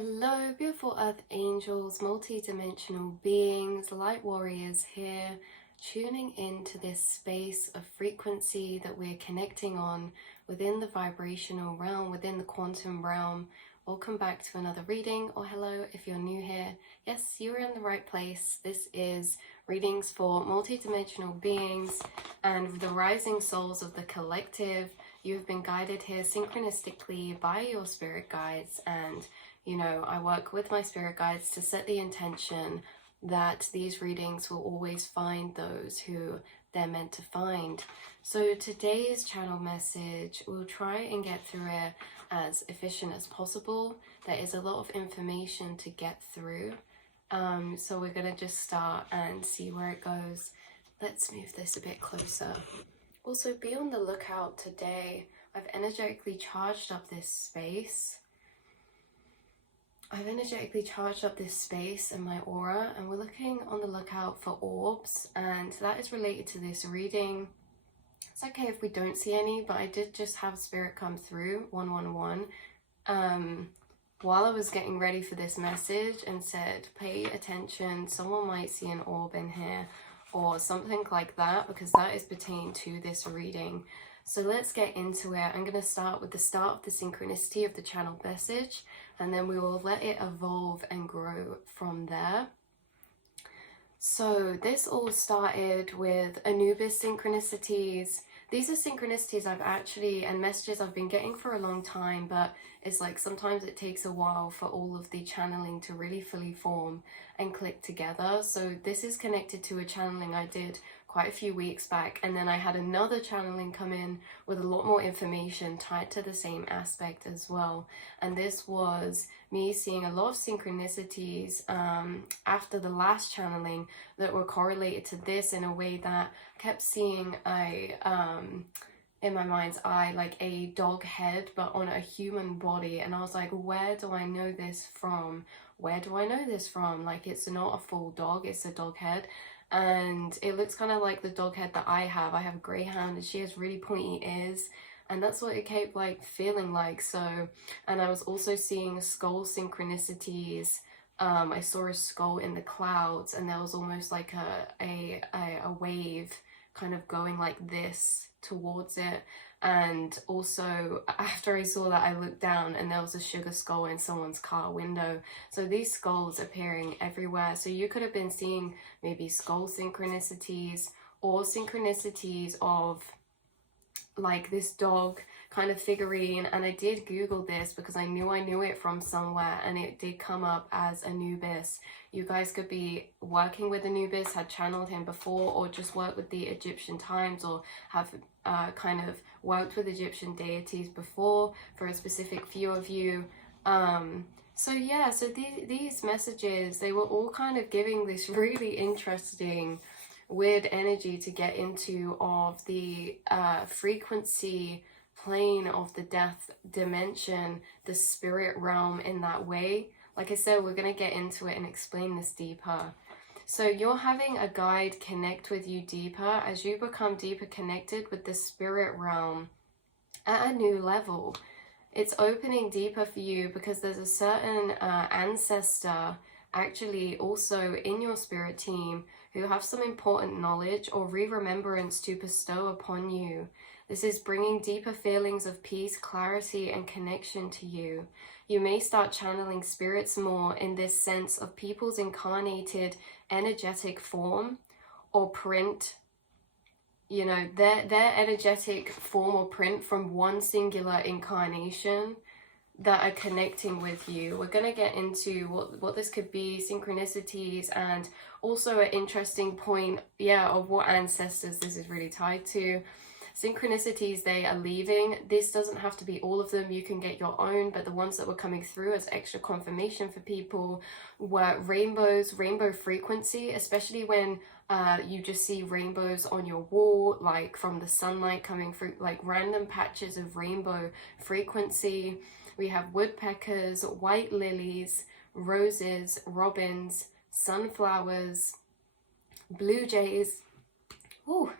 Hello, beautiful earth angels, multi-dimensional beings, light warriors here, tuning into this space of frequency that we're connecting on within the vibrational realm, within the quantum realm. Welcome back to another reading, or hello if you're new here. Yes, you're in the right place. This is readings for multi-dimensional beings and the rising souls of the collective. You have been guided here synchronistically by your spirit guides, and I work with my spirit guides to set the intention that these readings will always find those who they're meant to find. So today's channel message, we'll try and get through it as efficient as possible. There is a lot of information to get through. So we're going to just start and see where it goes. Let's move this a bit closer. Also, be on the lookout today. I've energetically charged up this space. I've energetically charged up this space in my aura, and we're looking on the lookout for orbs, and that is related to this reading. It's okay if we don't see any, but I did just have spirit come through 111 while I was getting ready for this message, and said pay attention, someone might see an orb in here or something like that, because that is pertaining to this reading. So let's get into it. I'm going to start with the start of the synchronicity of the channel message, and then we will let it evolve and grow from there. So this all started with Anubis synchronicities. These are synchronicities and messages I've been getting for a long time, but it's like sometimes it takes a while for all of the channeling to really fully form and click together. So this is connected to a channeling I did quite a few weeks back, and then I had another channeling come in with a lot more information tied to the same aspect as well. And this was me seeing a lot of synchronicities after the last channeling that were correlated to this in a way that kept seeing in my mind's eye like a dog head but on a human body, and I was like, where do I know this from? Where do I know this from? Like, it's not a full dog, it's a dog head. And it looks kind of like the dog head that I have. I have a greyhound and she has really pointy ears, and that's what it kept like feeling like. So, and I was also seeing skull synchronicities. I saw a skull in the clouds, and there was almost like a wave kind of going like this towards it. And also after I saw that, I looked down and there was a sugar skull in someone's car window. So these skulls appearing everywhere. So you could have been seeing maybe skull synchronicities or synchronicities of like this dog kind of figurine. And I did Google this because I knew it from somewhere, and it did come up as Anubis. You guys could be working with Anubis, had channeled him before, or just worked with the Egyptian times, or have kind of worked with Egyptian deities before for a specific few of you. So yeah, so these messages, they were all kind of giving this really interesting weird energy to get into of the frequency plane of the death dimension, the spirit realm in that way. Like I said, we're going to get into it and explain this deeper. So you're having a guide connect with you deeper as you become deeper connected with the spirit realm at a new level. It's opening deeper for you because there's a certain ancestor actually also in your spirit team who have some important knowledge or remembrance to bestow upon you. This is bringing deeper feelings of peace, clarity, and connection to you. You may start channeling spirits more in this sense of people's incarnated energetic form or print, their energetic form or print from one singular incarnation that are connecting with you. We're going to get into what this could be, synchronicities, and also an interesting point, of what ancestors this is really tied to. Synchronicities, they are leaving. This doesn't have to be all of them. You can get your own, but the ones that were coming through as extra confirmation for people were rainbows, rainbow frequency, especially when you just see rainbows on your wall, like from the sunlight coming through, like random patches of rainbow frequency. We have woodpeckers, white lilies, roses, robins, sunflowers, blue jays. Ooh,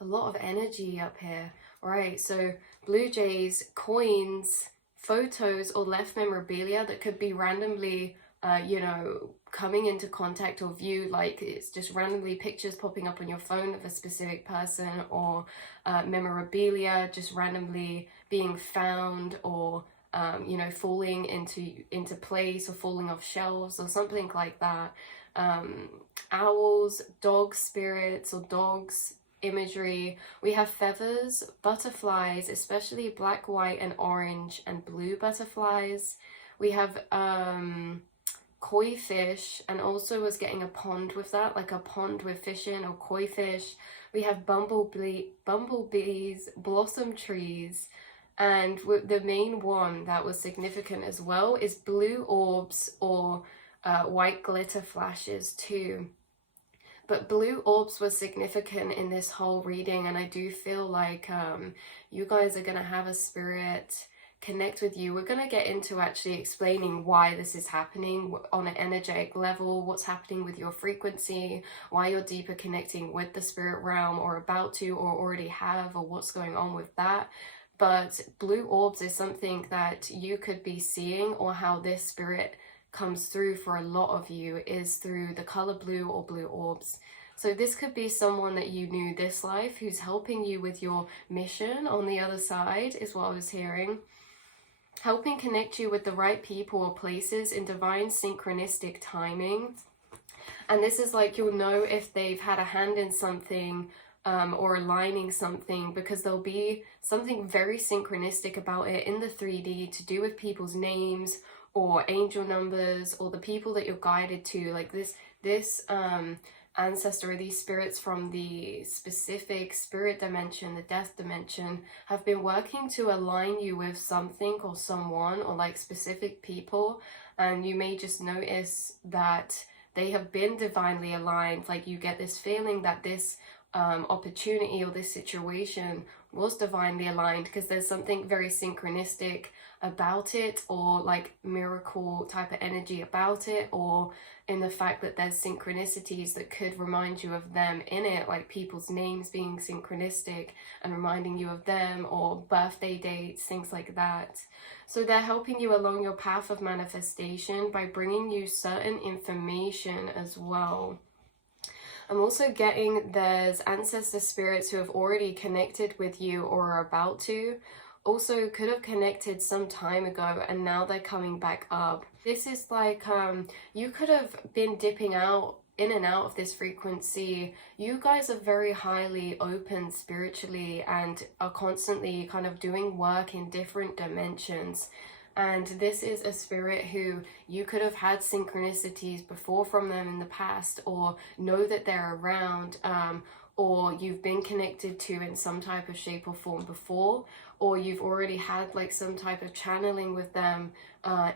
a lot of energy up here. Right, so blue jays, coins, photos or left memorabilia that could be randomly, you know, coming into contact or view, like it's just randomly pictures popping up on your phone of a specific person, or memorabilia just randomly being found, or you know, falling into place, or falling off shelves or something like that. Owls, dog spirits or dogs imagery. We have feathers, butterflies, especially black, white, and orange and blue butterflies. We have koi fish, and also was getting a pond with that, like a pond with fish in, or koi fish. We have bumblebees, blossom trees, and the main one that was significant as well is blue orbs, or white glitter flashes too. But blue orbs was significant in this whole reading, and I do feel like you guys are going to have a spirit connect with you. We're going to get into actually explaining why this is happening on an energetic level, what's happening with your frequency, why you're deeper connecting with the spirit realm, or about to, or already have, or what's going on with that. But blue orbs is something that you could be seeing, or how this spirit comes through for a lot of you is through the color blue or blue orbs. So this could be someone that you knew this life who's helping you with your mission on the other side, is what I was hearing. Helping connect you with the right people or places in divine synchronistic timing. And this is like, you'll know if they've had a hand in something, or aligning something, because there'll be something very synchronistic about it in the 3D to do with people's names or angel numbers, or the people that you're guided to. Like this ancestor, or these spirits from the specific spirit dimension, the death dimension, have been working to align you with something or someone, or like specific people. And you may just notice that they have been divinely aligned. Like you get this feeling that this opportunity or this situation was divinely aligned, because there's something very synchronistic about it, or like miracle type of energy about it, or in the fact that there's synchronicities that could remind you of them in it, like people's names being synchronistic and reminding you of them, or birthday dates, things like that. So they're helping you along your path of manifestation by bringing you certain information as well. I'm also getting there's ancestor spirits who have already connected with you, or are about to. Also could have connected some time ago, and now they're coming back up. This is like you could have been dipping out in and out of this frequency. You guys are very highly open spiritually, and are constantly kind of doing work in different dimensions. And this is a spirit who you could have had synchronicities before from them in the past, or know that they're around, or you've been connected to in some type of shape or form before, or you've already had like some type of channeling with them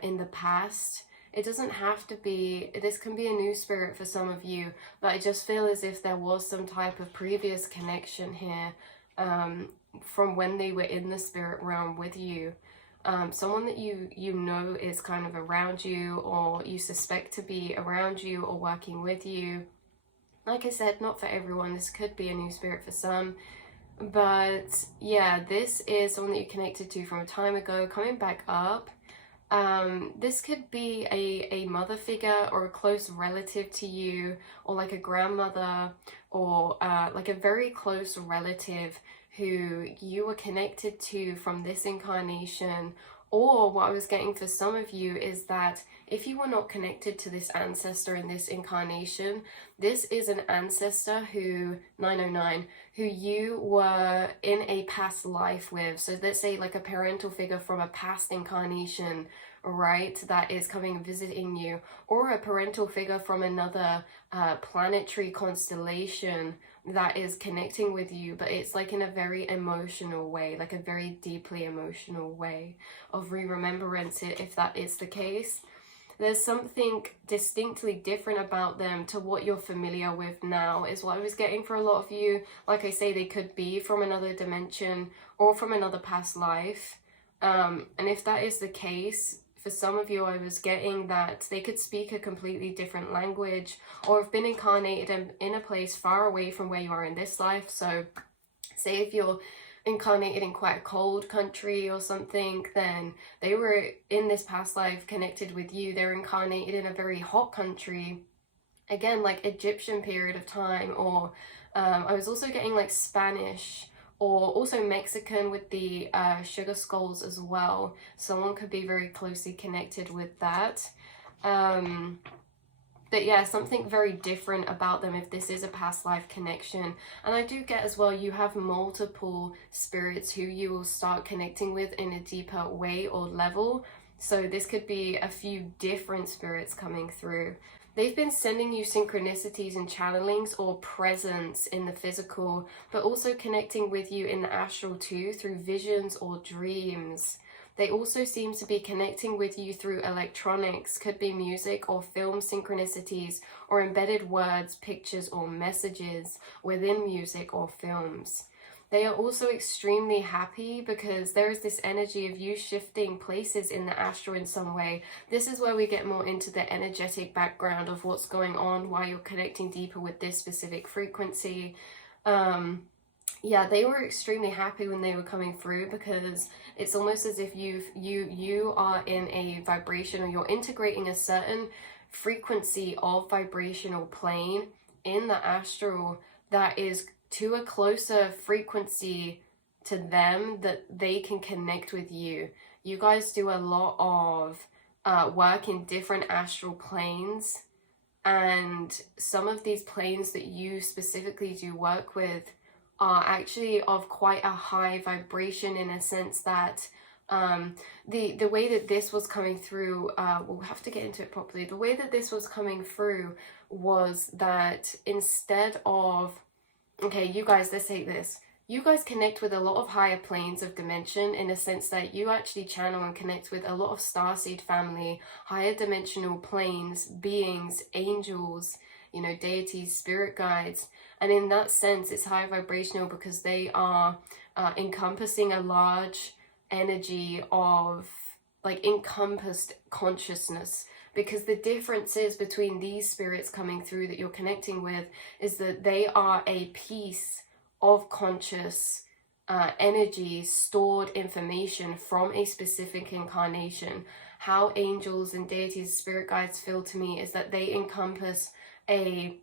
in the past. It doesn't have to be, this can be a new spirit for some of you, but I just feel as if there was some type of previous connection here from when they were in the spirit realm with you. Someone that you know is kind of around you, or you suspect to be around you or working with you. Like I said, not for everyone. This could be a new spirit for some. But yeah, this is someone that you connected to from a time ago, coming back up. This could be a mother figure, or a close relative to you, or like a grandmother, or like a very close relative who you were connected to from this incarnation. Or what I was getting for some of you is that if you were not connected to this ancestor in this incarnation, this is an ancestor who, 909, who you were in a past life with. So let's say like a parental figure from a past incarnation, right, that is coming and visiting you, or a parental figure from another planetary constellation that is connecting with you, but it's like in a very emotional way, like a very deeply emotional way of remembrance, if that is the case. There's something distinctly different about them to what you're familiar with now, is what I was getting for a lot of you. Like I say, they could be from another dimension or from another past life. And if that is the case, for some of you, I was getting that they could speak a completely different language, or have been incarnated in a place far away from where you are in this life. So say if you're incarnated in quite a cold country or something, then they were in this past life connected with you. They're incarnated in a very hot country, again, like Egyptian period of time, or I was also getting like Spanish, or also Mexican with the sugar skulls as well. Someone could be very closely connected with that. But yeah, something very different about them if this is a past life connection. And I do get as well, you have multiple spirits who you will start connecting with in a deeper way or level. So this could be a few different spirits coming through. They've been sending you synchronicities and channelings or presence in the physical, but also connecting with you in the astral too through visions or dreams. They also seem to be connecting with you through electronics, could be music or film synchronicities, or embedded words, pictures, or messages within music or films. They are also extremely happy because there is this energy of you shifting places in the astral in some way. This is where we get more into the energetic background of what's going on, why you're connecting deeper with this specific frequency. Yeah, they were extremely happy when they were coming through, because it's almost as if you are in a vibration, or you're integrating a certain frequency of vibrational plane in the astral that is to a closer frequency to them, that they can connect with you. You guys do a lot of work in different astral planes, and some of these planes that you specifically do work with are actually of quite a high vibration, in a sense that the way that this was coming through, we'll have to get into it properly. The way that this was coming through was that instead of, okay, you guys, let's take this. You guys connect with a lot of higher planes of dimension, in a sense that you actually channel and connect with a lot of starseed family, higher dimensional planes, beings, angels, you know, deities, spirit guides. And in that sense, it's high vibrational because they are encompassing a large energy of like encompassed consciousness. Because the differences between these spirits coming through that you're connecting with is that they are a piece of conscious energy, stored information from a specific incarnation. How angels and deities, spirit guides feel to me is that they encompass a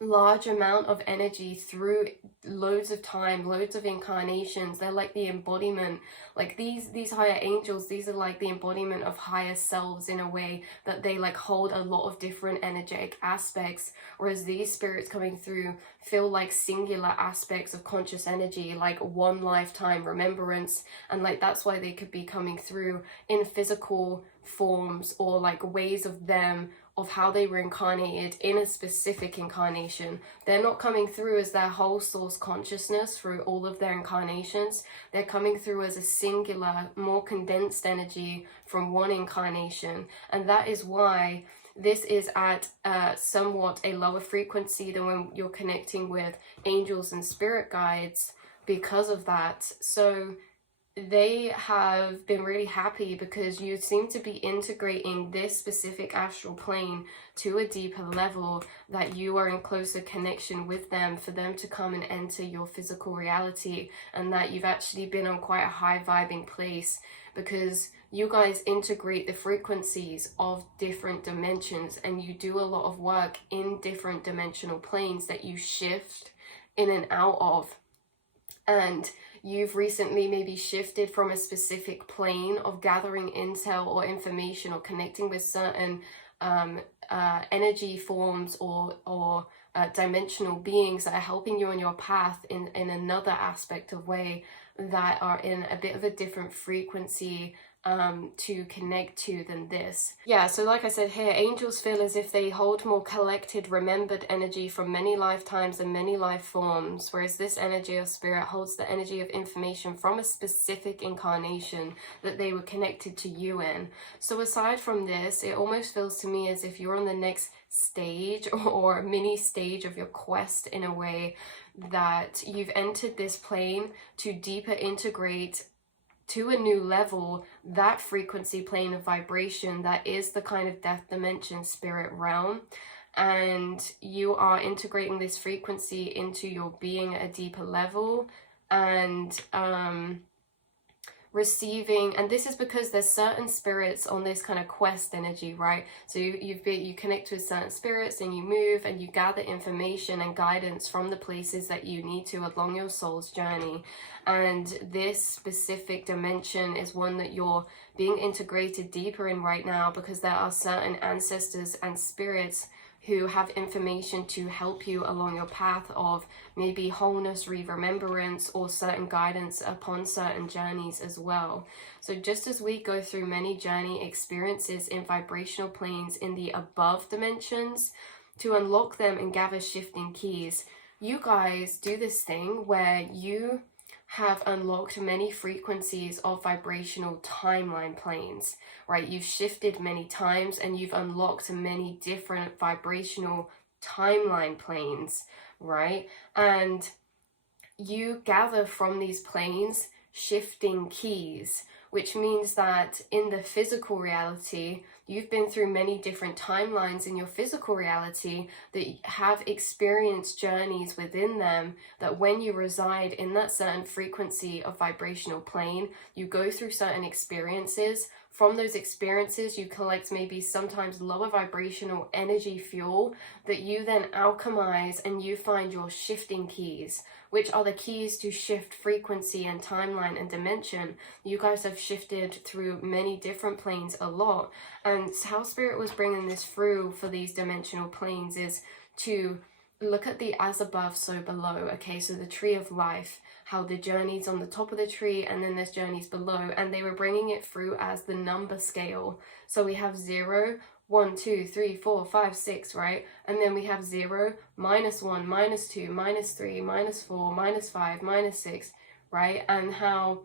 large amount of energy through loads of time, loads of incarnations. They're like the embodiment, like these higher angels, these are like the embodiment of higher selves, in a way that they like hold a lot of different energetic aspects, whereas these spirits coming through feel like singular aspects of conscious energy, like one lifetime remembrance. And like that's why they could be coming through in physical forms, or like ways of them, of how they were incarnated in a specific incarnation. They're not coming through as their whole source consciousness through all of their incarnations. They're coming through as a singular, more condensed energy from one incarnation. And that is why this is at somewhat a lower frequency than when you're connecting with angels and spirit guides, because of that. So they have been really happy because you seem to be integrating this specific astral plane to a deeper level, that you are in closer connection with them for them to come and enter your physical reality, and that you've actually been on quite a high vibing place, because you guys integrate the frequencies of different dimensions, and you do a lot of work in different dimensional planes that you shift in and out of. And you've recently maybe shifted from a specific plane of gathering intel or information, or connecting with certain energy forms or dimensional beings that are helping you on your path in another aspect of way, that are in a bit of a different frequency to connect to than this. Yeah, so like I said here, angels feel as if they hold more collected, remembered energy from many lifetimes and many life forms, whereas this energy of spirit holds the energy of information from a specific incarnation that they were connected to you in. So aside from this, it almost feels to me as if you're on the next stage or mini stage of your quest, in a way that you've entered this plane to deeper integrate to a new level that frequency plane of vibration that is the kind of death dimension spirit realm, and you are integrating this frequency into your being at a deeper level, and receiving, and this is because there's certain spirits on this kind of quest energy, right? So you connect with certain spirits and you move and you gather information and guidance from the places that you need to along your soul's journey. And this specific dimension is one that you're being integrated deeper in right now, because there are certain ancestors and spirits who have information to help you along your path of maybe wholeness, remembrance, or certain guidance upon certain journeys as well. So just as we go through many journey experiences in vibrational planes in the above dimensions to unlock them and gather shifting keys, you guys do this thing where you have unlocked many frequencies of vibrational timeline planes, right? You've shifted many times and you've unlocked many different vibrational timeline planes, right? And you gather from these planes shifting keys, which means that in the physical reality, you've been through many different timelines in your physical reality that have experienced journeys within them, that when you reside in that certain frequency of vibrational plane, you go through certain experiences. From those experiences, you collect maybe sometimes lower vibrational energy fuel that you then alchemize, and you find your shifting keys, which are the keys to shift frequency and timeline and dimension. You guys have shifted through many different planes a lot, and how Spirit was bringing this through for these dimensional planes is to look at the as above, so below. Okay, so the tree of life, how the journey's on the top of the tree and then there's journeys below, and they were bringing it through as the number scale. So we have 0, 1, 2, 3, 4, 5, 6, right? And then we have 0, -1, -2, -3, -4, -5, -6, right? And how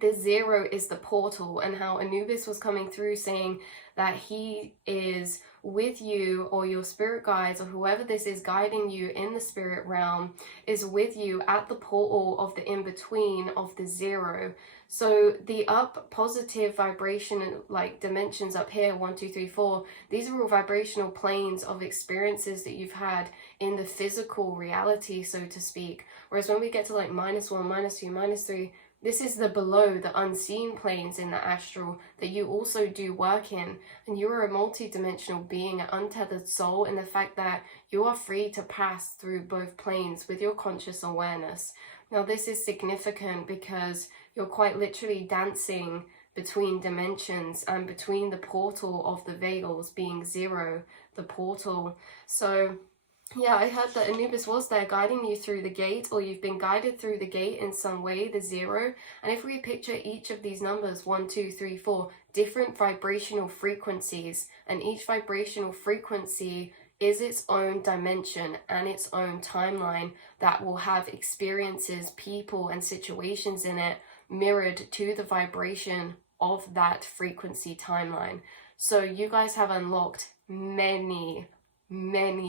the 0 is the portal, and how Anubis was coming through saying that he is with you, or your spirit guides, or whoever this is guiding you in the spirit realm, is with you at the portal of the in-between of the 0. So the up positive vibration, like dimensions up here, 1, 2, 3, 4, these are all vibrational planes of experiences that you've had in the physical reality, so to speak. Whereas when we get to like -1, -2, -3, this is the below, the unseen planes in the astral that you also do work in. And you are a multi-dimensional being, an untethered soul, in the fact that you are free to pass through both planes with your conscious awareness. Now this is significant because you're quite literally dancing between dimensions and between the portal of the veils being 0, the portal. So yeah, I heard that Anubis was there guiding you through the gate, or you've been guided through the gate in some way, the 0. And if we picture each of these numbers, 1, 2, 3, 4, different vibrational frequencies, and each vibrational frequency is its own dimension and its own timeline that will have experiences, people, and situations in it mirrored to the vibration of that frequency timeline. So you guys have unlocked many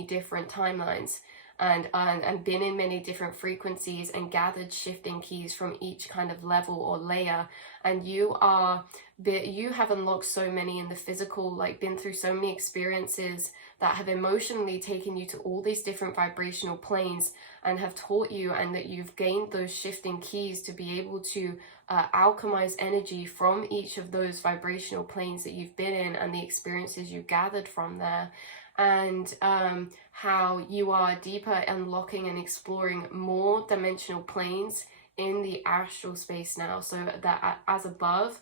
different timelines and been in many different frequencies and gathered shifting keys from each kind of level or layer, and you have unlocked so many in the physical, like been through so many experiences that have emotionally taken you to all these different vibrational planes and have taught you, and that you've gained those shifting keys to be able to alchemize energy from each of those vibrational planes that you've been in and the experiences you gathered from there. And how you are deeper unlocking and exploring more dimensional planes in the astral space now, so that as above,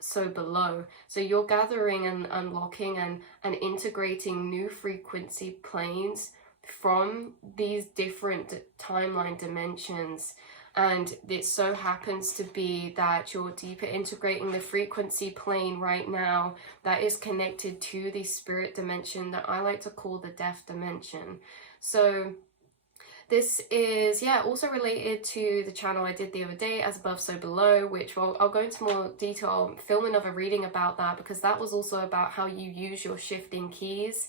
so below. So you're gathering and unlocking and integrating new frequency planes from these different timeline dimensions. And it so happens to be that you're deeper integrating the frequency plane right now that is connected to the spirit dimension that I like to call the death dimension. So this is, yeah, also related to the channel I did the other day, As Above, So Below, which I'll go into more detail, film another reading about that, because that was also about how you use your shifting keys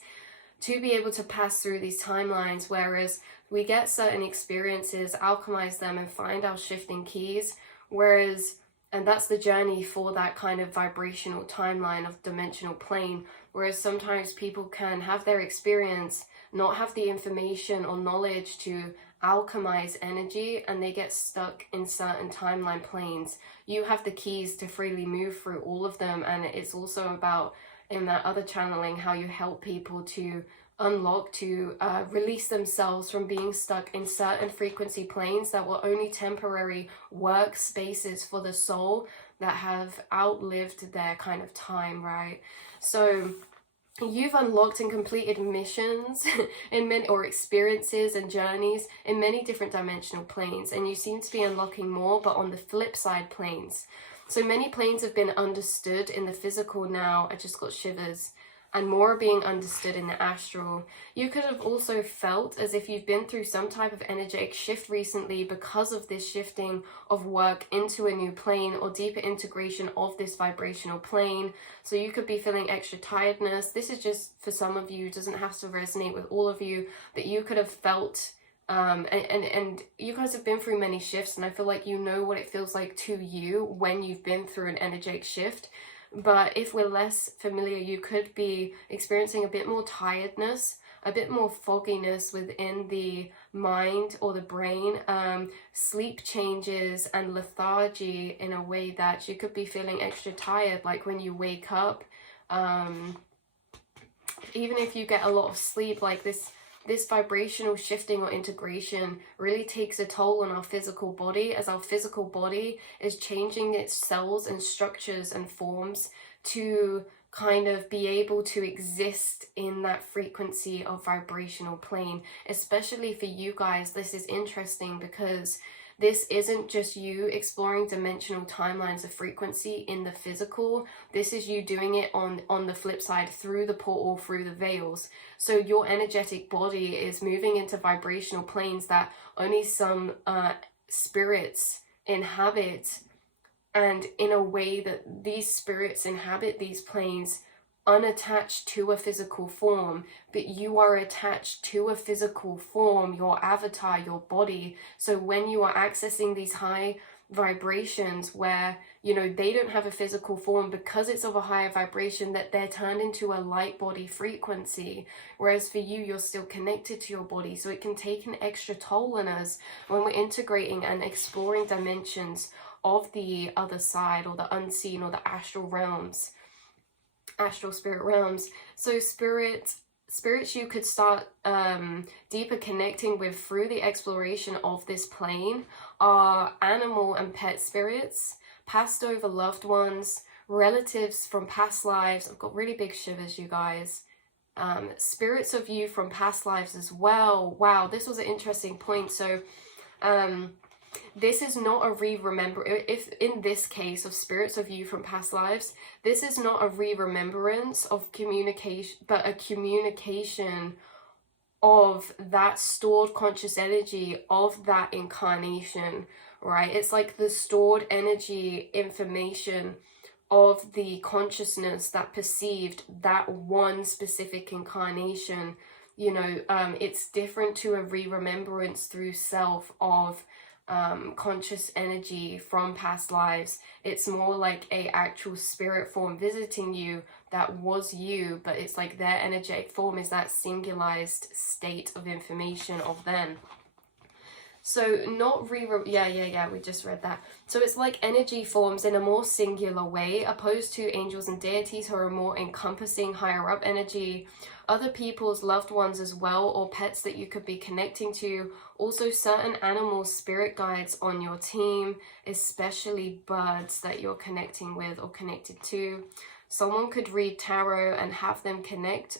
to be able to pass through these timelines, whereas we get certain experiences, alchemize them, and find our shifting keys, and that's the journey for that kind of vibrational timeline of dimensional plane, whereas sometimes people can have their experience, not have the information or knowledge to alchemize energy and they get stuck in certain timeline planes. You have the keys to freely move through all of them, and it's also about, in that other channeling, how you help people to unlock, to release themselves from being stuck in certain frequency planes that were only temporary workspaces for the soul that have outlived their kind of time, right? So you've unlocked and completed missions in many, or experiences and journeys in many different dimensional planes, and you seem to be unlocking more, but on the flip side planes. So many planes have been understood in the physical now. I just got shivers. And more are being understood in the astral. You could have also felt as if you've been through some type of energetic shift recently because of this shifting of work into a new plane or deeper integration of this vibrational plane. So you could be feeling extra tiredness. This is just for some of you, it doesn't have to resonate with all of you, but you could have felt and you guys have been through many shifts, and I feel like you know what it feels like to you when you've been through an energetic shift. But if we're less familiar, you could be experiencing a bit more tiredness, a bit more fogginess within the mind or the brain, sleep changes and lethargy in a way that you could be feeling extra tired, like when you wake up. Even if you get a lot of sleep, like this vibrational shifting or integration really takes a toll on our physical body, as our physical body is changing its cells and structures and forms to kind of be able to exist in that frequency of vibrational plane. Especially for you guys, this is interesting because this isn't just you exploring dimensional timelines of frequency in the physical. This is you doing it on the flip side through the portal, through the veils. So your energetic body is moving into vibrational planes that only some spirits inhabit. And in a way that these spirits inhabit these planes unattached to a physical form, but you are attached to a physical form, your avatar, your body. So when you are accessing these high vibrations where, you know, they don't have a physical form because it's of a higher vibration, that they're turned into a light body frequency, whereas for you, you're still connected to your body. So it can take an extra toll on us when we're integrating and exploring dimensions of the other side, or the unseen, or the astral realms, astral spirit realms. So spirits you could start deeper connecting with through the exploration of this plane are animal and pet spirits, passed over loved ones, relatives from past lives. I've got really big shivers, you guys. Spirits of you from past lives as well. Wow, this was an interesting point. So this is not a re-remember. If in this case of spirits of you from past lives, this is not a re-remembrance of communication, but a communication of that stored conscious energy of that incarnation, right? It's like the stored energy information of the consciousness that perceived that one specific incarnation. You know, it's different to a re-remembrance through self of conscious energy from past lives. It's more like a actual spirit form visiting you that was you, but it's like their energetic form is that singularized state of information of them. So not we just read that. So it's like energy forms in a more singular way, opposed to angels and deities who are more encompassing, higher up energy, other people's loved ones as well, or pets that you could be connecting to. Also certain animals, spirit guides on your team, especially birds that you're connecting with or connected to. Someone could read tarot and have them connect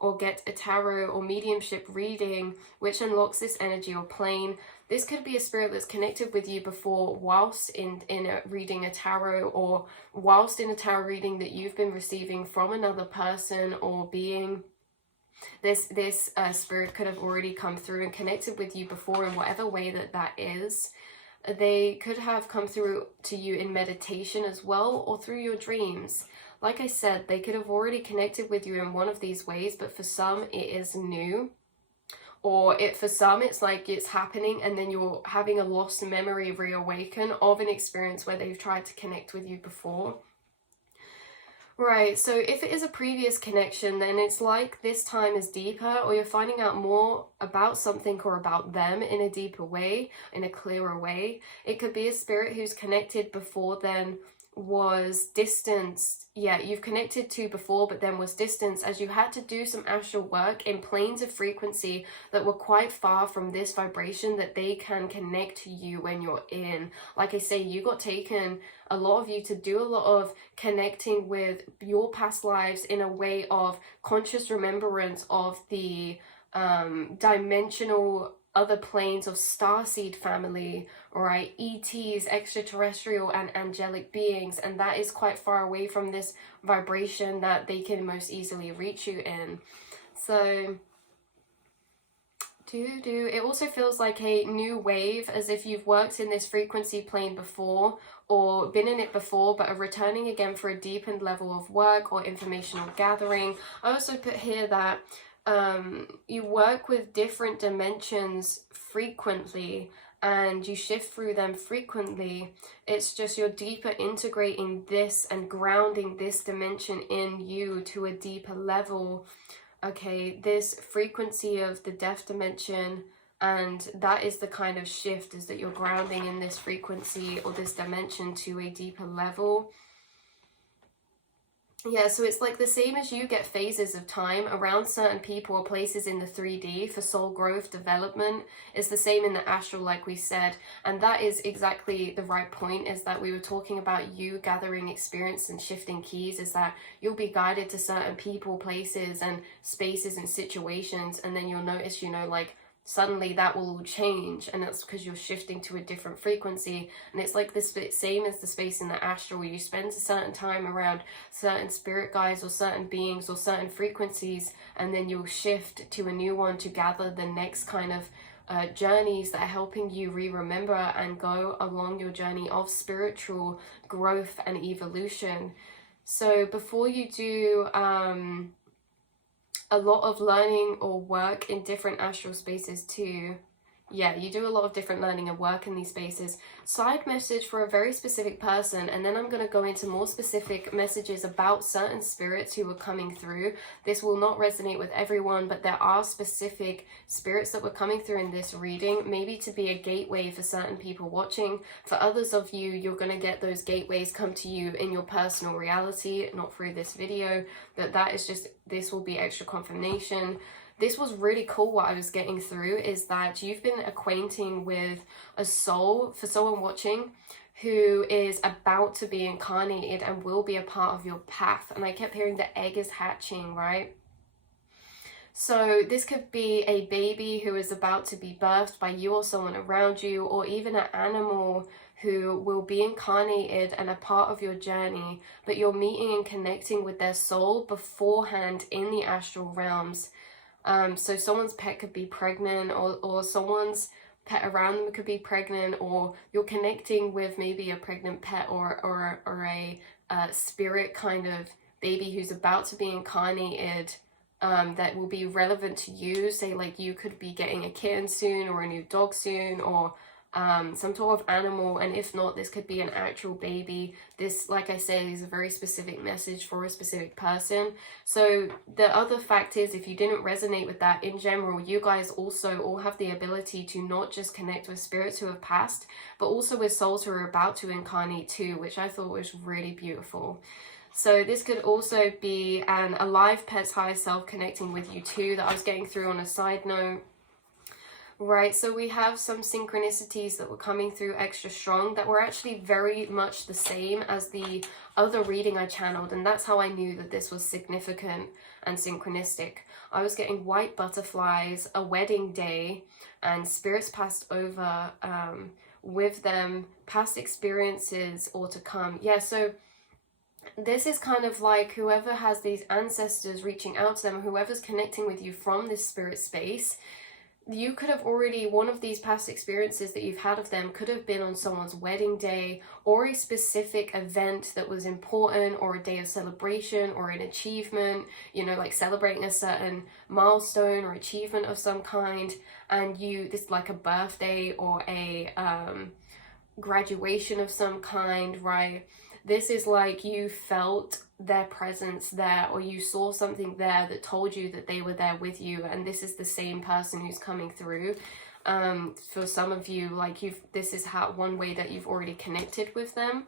or get a tarot or mediumship reading, which unlocks this energy or plane. This could be a spirit that's connected with you before whilst in reading a tarot, or whilst in a tarot reading that you've been receiving from another person or being. This spirit could have already come through and connected with you before in whatever way that is. They could have come through to you in meditation as well, or through your dreams. Like I said, they could have already connected with you in one of these ways, but for some it is new. Or for some it's like it's happening and then you're having a lost memory reawaken of an experience where they've tried to connect with you before. Right, so if it is a previous connection, then it's like this time is deeper, or you're finding out more about something or about them in a deeper way, in a clearer way. It could be a spirit who's connected before then was distanced. Yeah, you've connected to before, but then was distanced as you had to do some astral work in planes of frequency that were quite far from this vibration that they can connect to you when you're in. Like I say, you got taken, a lot of you, to do a lot of connecting with your past lives in a way of conscious remembrance of the dimensional other planes of starseed family, right? ETs, extraterrestrial and angelic beings, and that is quite far away from this vibration that they can most easily reach you in. So it also feels like a new wave, as if you've worked in this frequency plane before or been in it before, but are returning again for a deepened level of work or informational gathering. I also put here that you work with different dimensions frequently and you shift through them frequently. It's just you're deeper integrating this and grounding this dimension in you to a deeper level. Okay, this frequency of the death dimension, and that is the kind of shift, is that you're grounding in this frequency or this dimension to a deeper level. Yeah, so it's like the same as you get phases of time around certain people or places in the 3D for soul growth, development. It's the same in the astral, like we said. And that is exactly the right point, is that we were talking about you gathering experience and shifting keys, is that you'll be guided to certain people, places, and spaces and situations. And then you'll notice, you know, like, suddenly that will all change, and that's because you're shifting to a different frequency. And it's like this same as the space in the astral. You spend a certain time around certain spirit guides or certain beings or certain frequencies, and then you'll shift to a new one to gather the next kind of journeys that are helping you remember and go along your journey of spiritual growth and evolution. So before you do a lot of learning or work in different astral spaces too. Yeah, you do a lot of different learning and work in these spaces. Side message for a very specific person, and then I'm going to go into more specific messages about certain spirits who are coming through. This will not resonate with everyone, but there are specific spirits that were coming through in this reading, maybe to be a gateway for certain people watching. For others of you, you're going to get those gateways come to you in your personal reality, not through this video. That is just, this will be extra confirmation. This was really cool. What I was getting through is that you've been acquainting with a soul, for someone watching, who is about to be incarnated and will be a part of your path. And I kept hearing the egg is hatching, right? So this could be a baby who is about to be birthed by you or someone around you, or even an animal who will be incarnated and a part of your journey, but you're meeting and connecting with their soul beforehand in the astral realms. So someone's pet could be pregnant, or someone's pet around them could be pregnant, or you're connecting with maybe a pregnant pet or a spirit kind of baby who's about to be incarnated, that will be relevant to you. Say like you could be getting a kitten soon, or a new dog soon, or some sort of animal. And if not, this could be an actual baby. This, like I said, is a very specific message for a specific person. So the other fact is, if you didn't resonate with that, in general, you guys also all have the ability to not just connect with spirits who have passed, but also with souls who are about to incarnate too, which I thought was really beautiful. So this could also be an alive pet's higher self connecting with you too, that I was getting through on a side note. Right, so we have some synchronicities that were coming through extra strong that were actually very much the same as the other reading I channeled, and that's how I knew that this was significant and synchronistic. I was getting white butterflies, a wedding day, and spirits passed over with them, past experiences or to come. Yeah, so this is kind of like whoever has these ancestors reaching out to them, whoever's connecting with you from this spirit space, you could have already, one of these past experiences that you've had of them could have been on someone's wedding day, or a specific event that was important, or a day of celebration or an achievement, you know, like celebrating a certain milestone or achievement of some kind. And this like a birthday or a graduation of some kind, right? This is like you felt their presence there, or you saw something there that told you that they were there with you, and this is the same person who's coming through. For some of you, like this is how one way that you've already connected with them.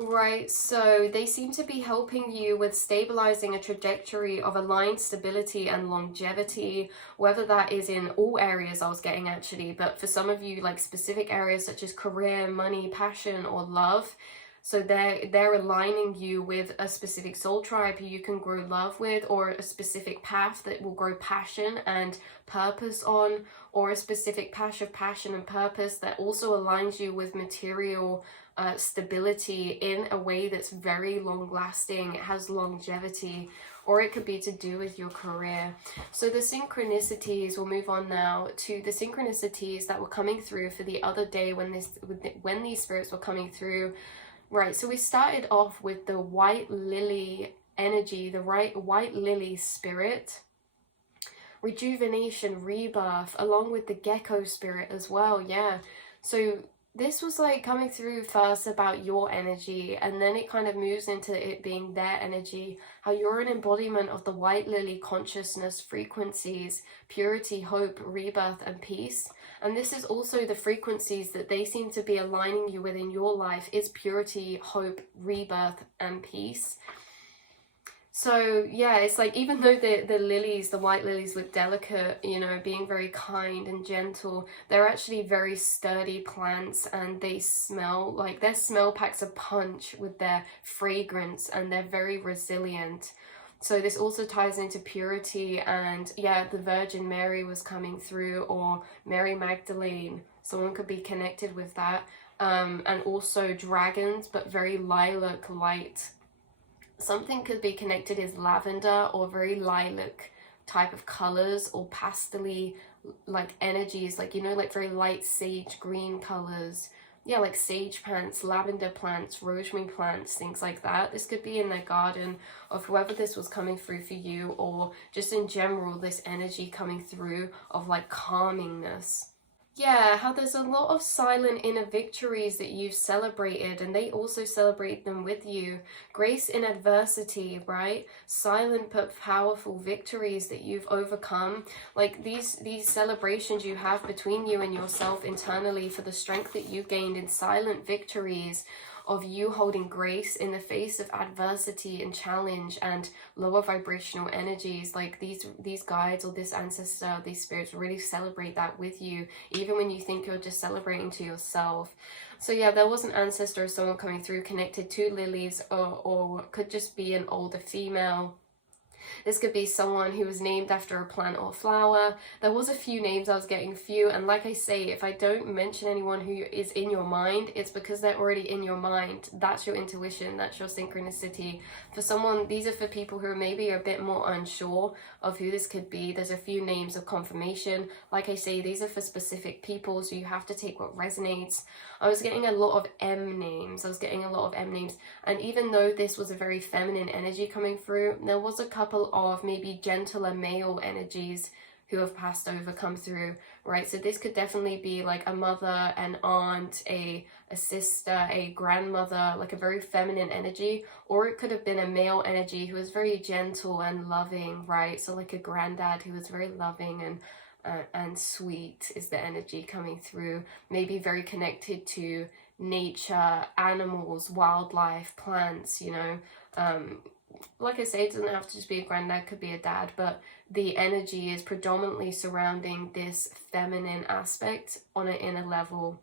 Right, so they seem to be helping you with stabilizing a trajectory of aligned stability and longevity, whether that is in all areas I was getting actually, but for some of you, like specific areas such as career, money, passion, or love. So they're aligning you with a specific soul tribe who you can grow love with, or a specific path that will grow passion and purpose on, or a specific path of passion and purpose that also aligns you with material stability in a way that's very long lasting. It has longevity, or it could be to do with your career. So the synchronicities, we'll move on now to the synchronicities that were coming through for the other day when these spirits were coming through. Right, so we started off with the white lily energy, the white lily spirit, rejuvenation, rebirth, along with the gecko spirit as well. Yeah, so this was like coming through first about your energy, and then it kind of moves into it being their energy, how you're an embodiment of the white lily consciousness frequencies, purity, hope, rebirth, and peace. And this is also the frequencies that they seem to be aligning you with in your life, is purity, hope, rebirth, and peace. So yeah, it's like, even though the lilies, the white lilies, look delicate, you know, being very kind and gentle, they're actually very sturdy plants, and they smell like, their smell packs a punch with their fragrance, and they're very resilient. So this also ties into purity, and yeah, the Virgin Mary was coming through, or Mary Magdalene. Someone could be connected with that. And also dragons, but very lilac light. Something could be connected as lavender, or very lilac type of colors, or pastely like energies, like, you know, like very light sage green colors. Yeah, like sage plants, lavender plants, rosemary plants, things like that. This could be in their garden of whoever this was coming through for you, or just in general, this energy coming through of like calmingness. Yeah, how there's a lot of silent inner victories that you've celebrated, and they also celebrate them with you. Grace in adversity, right? Silent but powerful victories that you've overcome. Like these celebrations you have between you and yourself internally for the strength that you gained in silent victories of you holding grace in the face of adversity and challenge and lower vibrational energies. Like these guides, or this ancestor, or these spirits really celebrate that with you, even when you think you're just celebrating to yourself. So yeah, there was an ancestor or someone coming through connected to lilies, or could just be an older female. This could be someone who was named after a plant or flower. There was a few names I was getting, few, and like I say, if I don't mention anyone who is in your mind, it's because they're already in your mind. That's your intuition, that's your synchronicity. For someone, these are for people who maybe are a bit more unsure of who this could be. There's a few names of confirmation. Like I say, these are for specific people, so you have to take what resonates. I was getting a lot of M names. And even though this was a very feminine energy coming through, there was a couple of maybe gentler male energies who have passed over come through, right? So this could definitely be like a mother, an aunt, a sister, a grandmother, like a very feminine energy, or it could have been a male energy who was very gentle and loving, right? So like a granddad who was very loving and sweet is the energy coming through. Maybe very connected to nature, animals, wildlife, plants, you know. Like I say, it doesn't have to just be a granddad, could be a dad, but the energy is predominantly surrounding this feminine aspect on an inner level.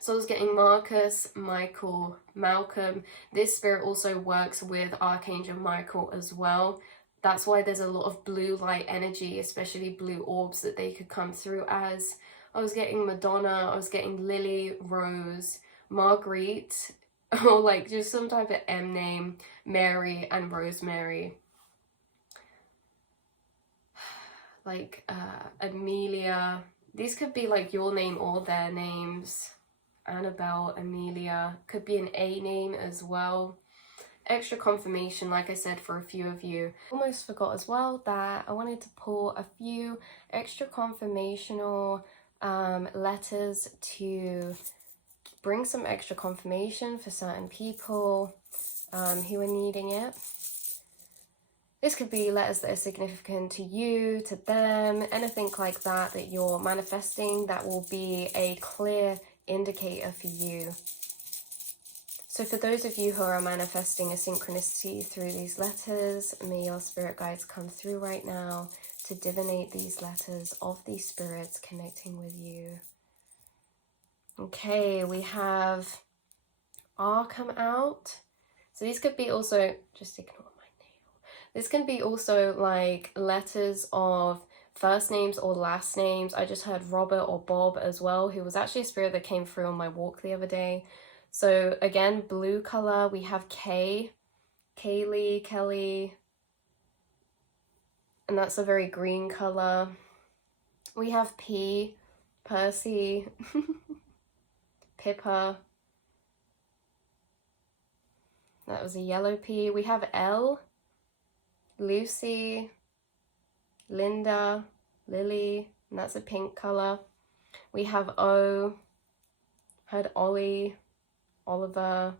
So I was getting Marcus, Michael, Malcolm. This spirit also works with Archangel Michael as well. That's why there's a lot of blue light energy, especially blue orbs, that they could come through as. I was getting Madonna, I was getting Lily, Rose, Marguerite, or like just some type of M name, Mary, and Rosemary. Like Amelia. These could be like your name or their names. Annabelle, Amelia. Could be an A name as well. Extra confirmation, like I said, for a few of you. Almost forgot as well that I wanted to pull a few extra confirmational letters to bring some extra confirmation for certain people who are needing it. This could be letters that are significant to you, to them, anything like that that you're manifesting that will be a clear indicator for you. So for those of you who are manifesting a synchronicity through these letters, may your spirit guides come through right now to divinate these letters of these spirits connecting with you. Okay, we have R come out. So these could be also, just ignore my nail. This can be also like letters of first names or last names. I just heard Robert or Bob as well, who was actually a spirit that came through on my walk the other day. So again, blue color, we have K, Kaylee, Kelly, and that's a very green color. We have P, Percy, Pippa, that was a yellow P. We have L, Lucy, Linda, Lily, and that's a pink color. We have O, heard Ollie, Oliver,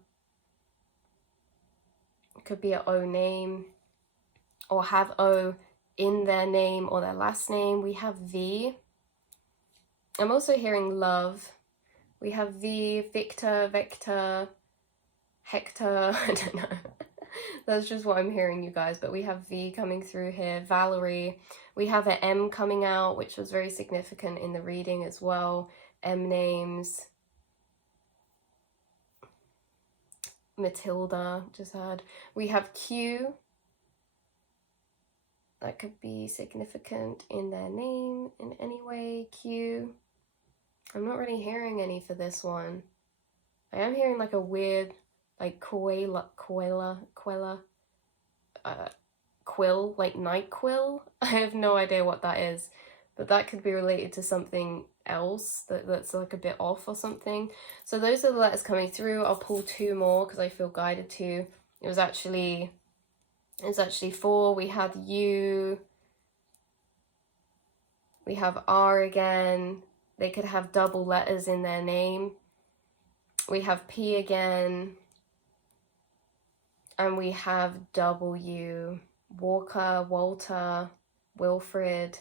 it could be an O name, or have O in their name or their last name. We have V. I'm also hearing love. We have V, Victor, Vector, Hector, I don't know. That's just what I'm hearing, you guys, but we have V coming through here. Valerie. We have an M coming out, which was very significant in the reading as well. M names. Matilda, just heard. We have Q. That could be significant in their name in any way. Q. I'm not really hearing any for this one. I am hearing like a weird, like quill, like night quill. I have no idea what that is, but that could be related to something else that's like a bit off or something. So those are the letters coming through. I'll pull two more because I feel guided to. It's actually 4. We have U. We have R again. They could have double letters in their name. We have P again. And we have W. Walker, Walter, Wilfred.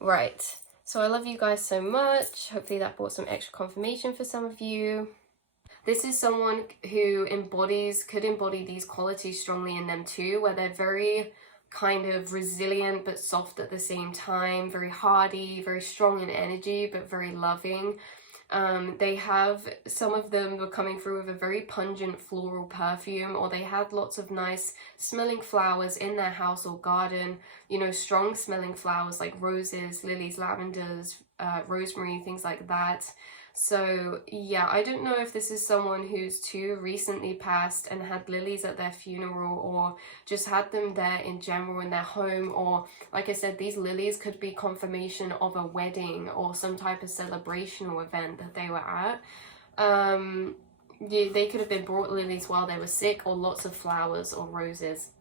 Right. So I love you guys so much. Hopefully that brought some extra confirmation for some of you. This is someone who could embody these qualities strongly in them too, where they're very kind of resilient but soft at the same time, very hardy, very strong in energy but very loving. Some of them were coming through with a very pungent floral perfume, or they had lots of nice smelling flowers in their house or garden, you know, strong smelling flowers like roses, lilies, lavenders, rosemary, things like that. So yeah, I don't know if this is someone who's too recently passed and had lilies at their funeral, or just had them there in general in their home, or like I said, these lilies could be confirmation of a wedding or some type of celebration or event that they were at. Yeah, they could have been brought lilies while they were sick, or lots of flowers or roses.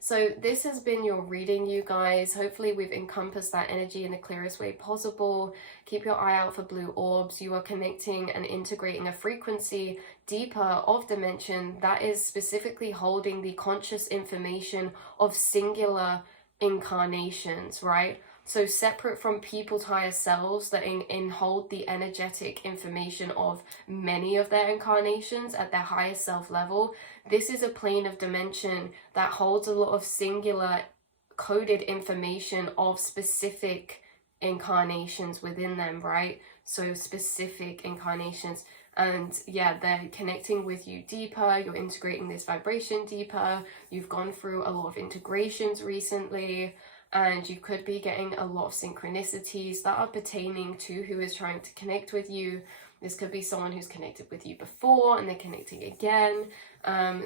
So this has been your reading, you guys. Hopefully we've encompassed that energy in the clearest way possible. Keep your eye out for blue orbs. You are connecting and integrating a frequency deeper of dimension that is specifically holding the conscious information of singular incarnations, right? So separate from people's higher selves that hold the energetic information of many of their incarnations at their highest self level. This is a plane of dimension that holds a lot of singular coded information of specific incarnations within them, right? So specific incarnations. And yeah, they're connecting with you deeper. You're integrating this vibration deeper. You've gone through a lot of integrations recently. And you could be getting a lot of synchronicities that are pertaining to who is trying to connect with you. This could be someone who's connected with you before and they're connecting again.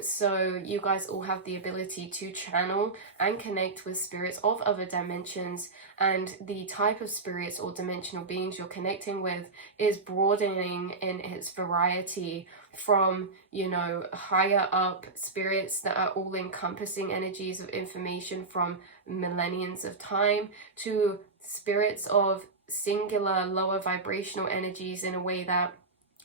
So you guys all have the ability to channel and connect with spirits of other dimensions, and the type of spirits or dimensional beings you're connecting with is broadening in its variety, from, you know, higher up spirits that are all encompassing energies of information from millenniums of time, to spirits of singular lower vibrational energies in a way that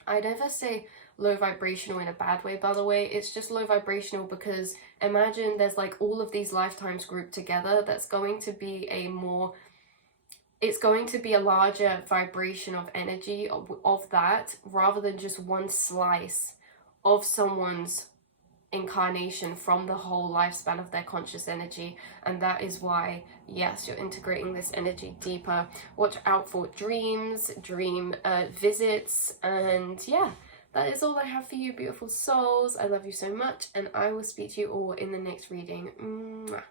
I never say low vibrational in a bad way, by the way. It's just low vibrational because imagine there's like all of these lifetimes grouped together. That's going to be a more, it's going to be a larger vibration of energy of that, rather than just one slice of someone's incarnation from the whole lifespan of their conscious energy. And that is why, yes, you're integrating this energy deeper. Watch out for dreams, dream visits, and yeah, that is all I have for you, beautiful souls. I love you so much, and I will speak to you all in the next reading. Mwah.